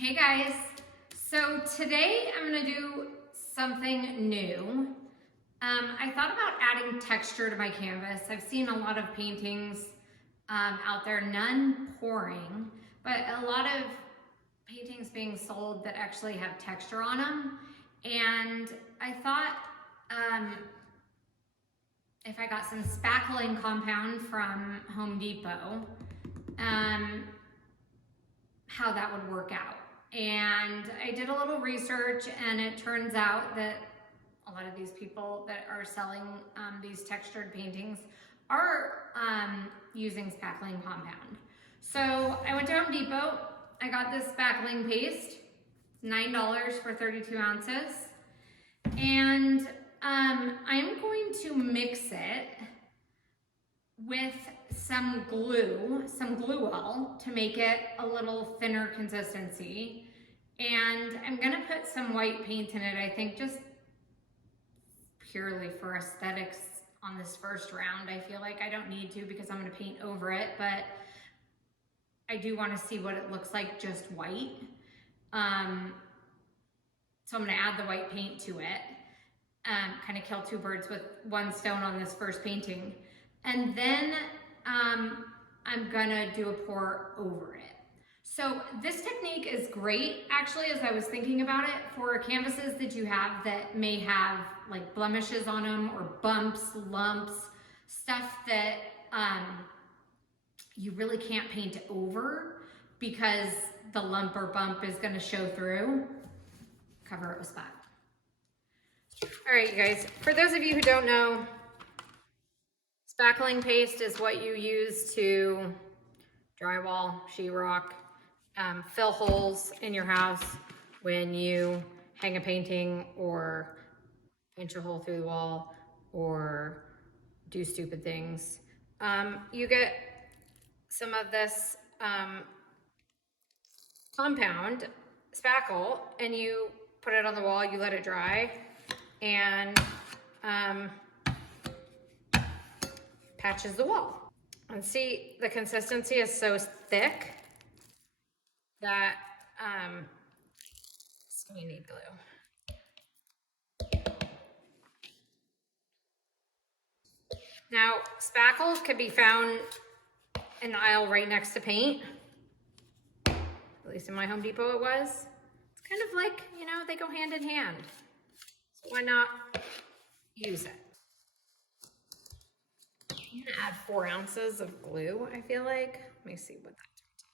Hey guys, so today I'm gonna do something new. I thought about adding texture to my canvas. I've seen a lot of paintings out there, none pouring, but a lot of paintings being sold that actually have texture on them. And I thought if I got some spackling compound from Home Depot, how that would work out. And I did a little research, and it turns out that a lot of these people that are selling these textured paintings are using spackling compound. So I went to Home Depot, I got this spackling paste, $9 for 32 ounces. And I'm going to mix it with some glue oil to make it a little thinner consistency. And I'm gonna put some white paint in it, I think just purely for aesthetics on this first round. I feel like I don't need to because I'm gonna paint over it, but I do wanna see what it looks like just white. So I'm gonna add the white paint to it, kind of kill two birds with one stone on this first painting. And then I'm gonna do a pour over it. So this technique is great, actually, as I was thinking about it, for canvases that you have that may have like blemishes on them or bumps, lumps, stuff that you really can't paint over because the lump or bump is gonna show through. Cover it with spackle. All right, you guys, for those of you who don't know, spackling paste is what you use to drywall, sheetrock, fill holes in your house when you hang a painting or punch a hole through the wall or do stupid things. You get some of this compound, spackle, and you put it on the wall, you let it dry, and patches the wall. And see, the consistency is so thick that you need glue. Now, spackle can be found in the aisle right next to paint. At least in my Home Depot it was. It's kind of like, you know, they go hand in hand. So why not use it? I'm gonna add 4 ounces of glue, I feel like. Let me see what that turns out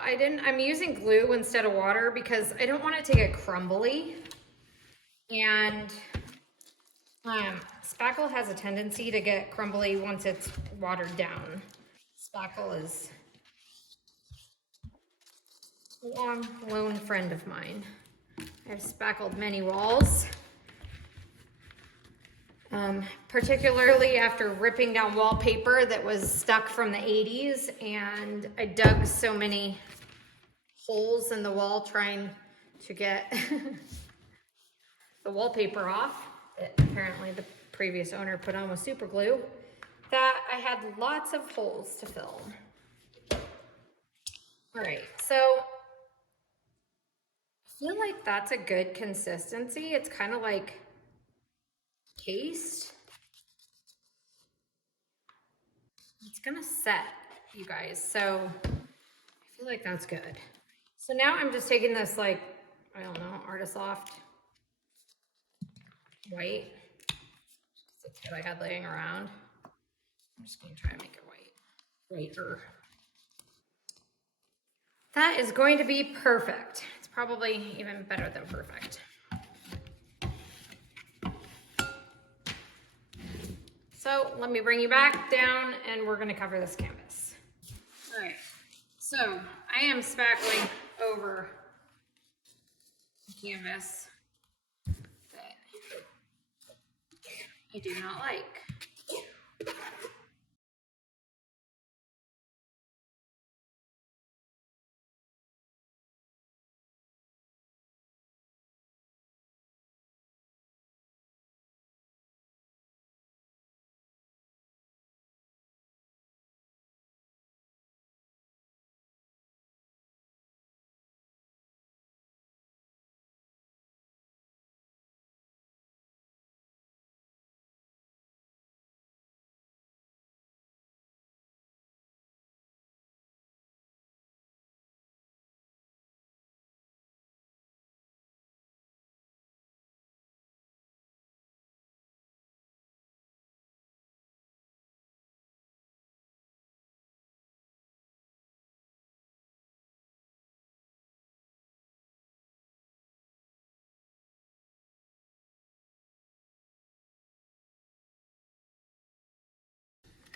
to be. Now I'm using glue instead of water because I don't want it to get crumbly. And spackle has a tendency to get crumbly once it's watered down. Spackle is a long lone friend of mine. I've spackled many walls. Particularly after ripping down wallpaper that was stuck from the 80s, and I dug so many holes in the wall trying to get the wallpaper off that apparently the previous owner put on with super glue, that I had lots of holes to fill. All right, so I feel like that's a good consistency. It's kind of like paste. It's gonna set, you guys, so I feel like that's good. So now I'm just taking this, like, I don't know, Artist Loft White. That's what I had laying around. I'm just gonna try and make it whiter. That is going to be perfect. It's probably even better than perfect. So let me bring you back down and we're gonna cover this canvas. All right, so I am spackling over the canvas that I do not like.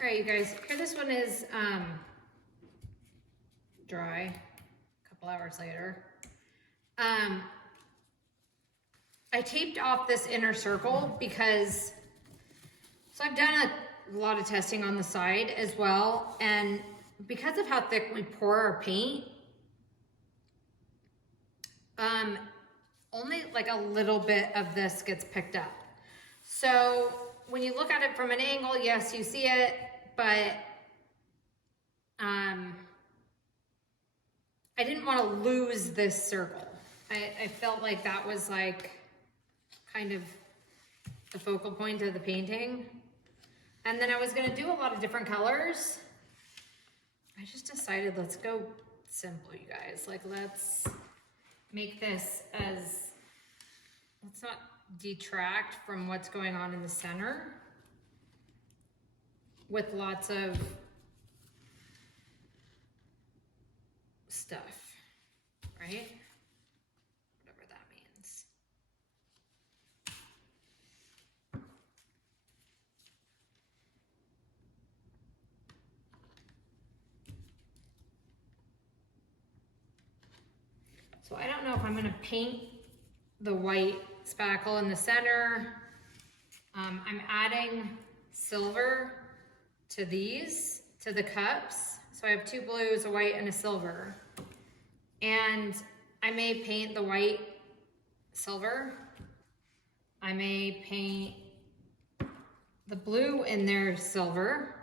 All right, you guys, here this one is dry, a couple hours later. I taped off this inner circle because, so I've done a lot of testing on the side as well, and because of how thick we pour our paint, only like a little bit of this gets picked up. So when you look at it from an angle, yes, you see it, but I didn't want to lose this circle. I felt like that was like kind of the focal point of the painting. And then I was gonna do a lot of different colors. I just decided, let's go simple, you guys. Like, let's make this as, let's not detract from what's going on in the center with lots of stuff, right? Whatever that means. So I don't know if I'm gonna paint the white spackle in the center. I'm adding silver to these, to the cups. So I have two blues, a white and a silver. And I may paint the white silver. I may paint the blue in there silver.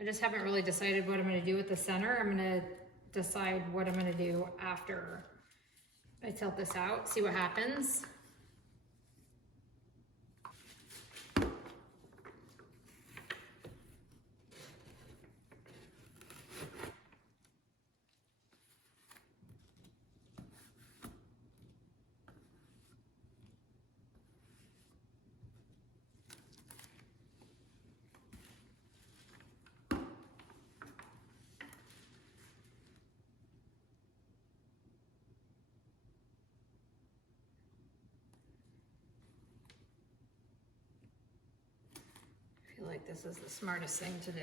I just haven't really decided what I'm gonna do with the center. I'm gonna decide what I'm gonna do after I tilt this out, see what happens. I feel like this is the smartest thing to do.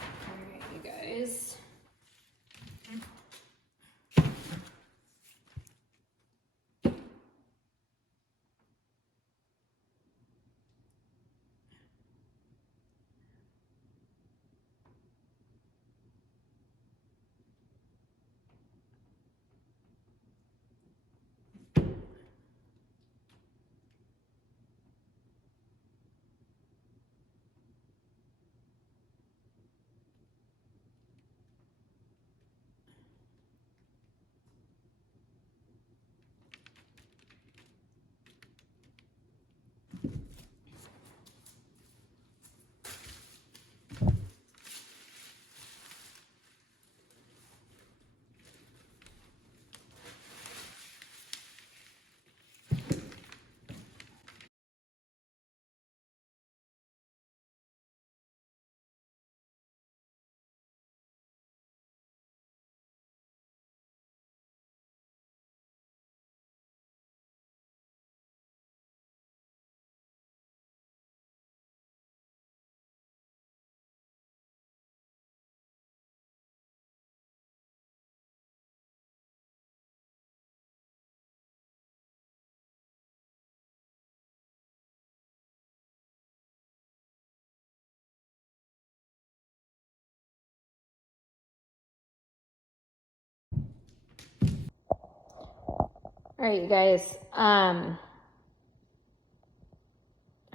All right, you guys. All right, you guys, I'm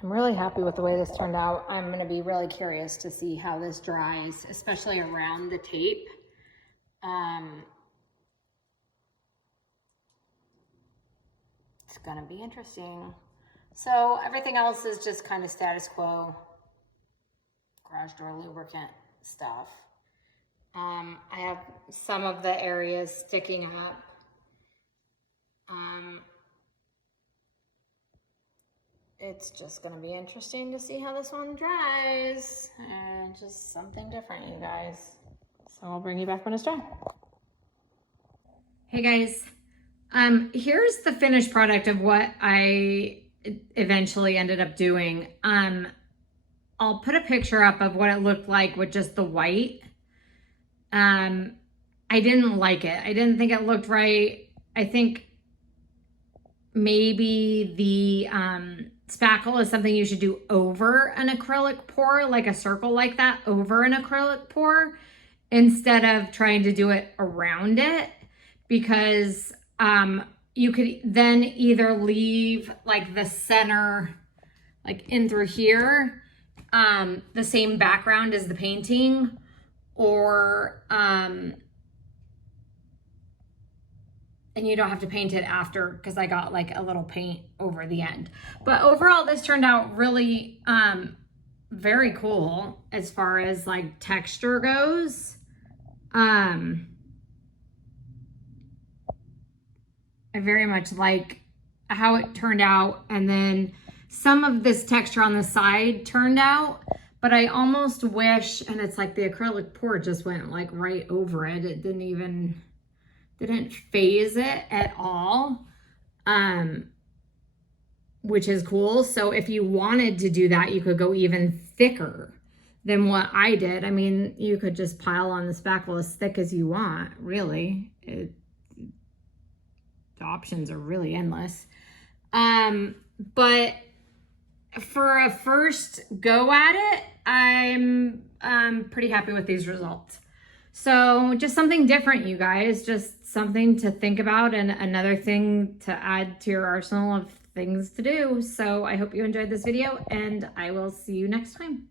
really happy with the way this turned out. I'm going to be really curious to see how this dries, especially around the tape. It's going to be interesting. So everything else is just kind of status quo, garage door lubricant stuff. I have some of the areas sticking up. It's just gonna be interesting to see how this one dries. And just something different, you guys. So I'll bring you back when it's dry. Hey guys, Here's the finished product of what I eventually ended up doing. I'll put a picture up of what it looked like with just the white. I didn't like it. I didn't think it looked right. I think maybe the spackle is something you should do over an acrylic pour, like a circle like that over an acrylic pour, instead of trying to do it around it, because you could then either leave like the center, like in through here, the same background as the painting, or and you don't have to paint it after, because I got like a little paint over the end. But overall, this turned out really very cool as far as like texture goes. I very much like how it turned out, and then some of this texture on the side turned out, but I almost wish, and it's like the acrylic pour just went like right over it. It didn't phase it at all, which is cool. So if you wanted to do that, you could go even thicker than what I did. I mean, you could just pile on the spackle as thick as you want, really. The options are really endless. But for a first go at it, I'm pretty happy with these results. So just something different, you guys, just something to think about and another thing to add to your arsenal of things to do. So I hope you enjoyed this video, and I will see you next time.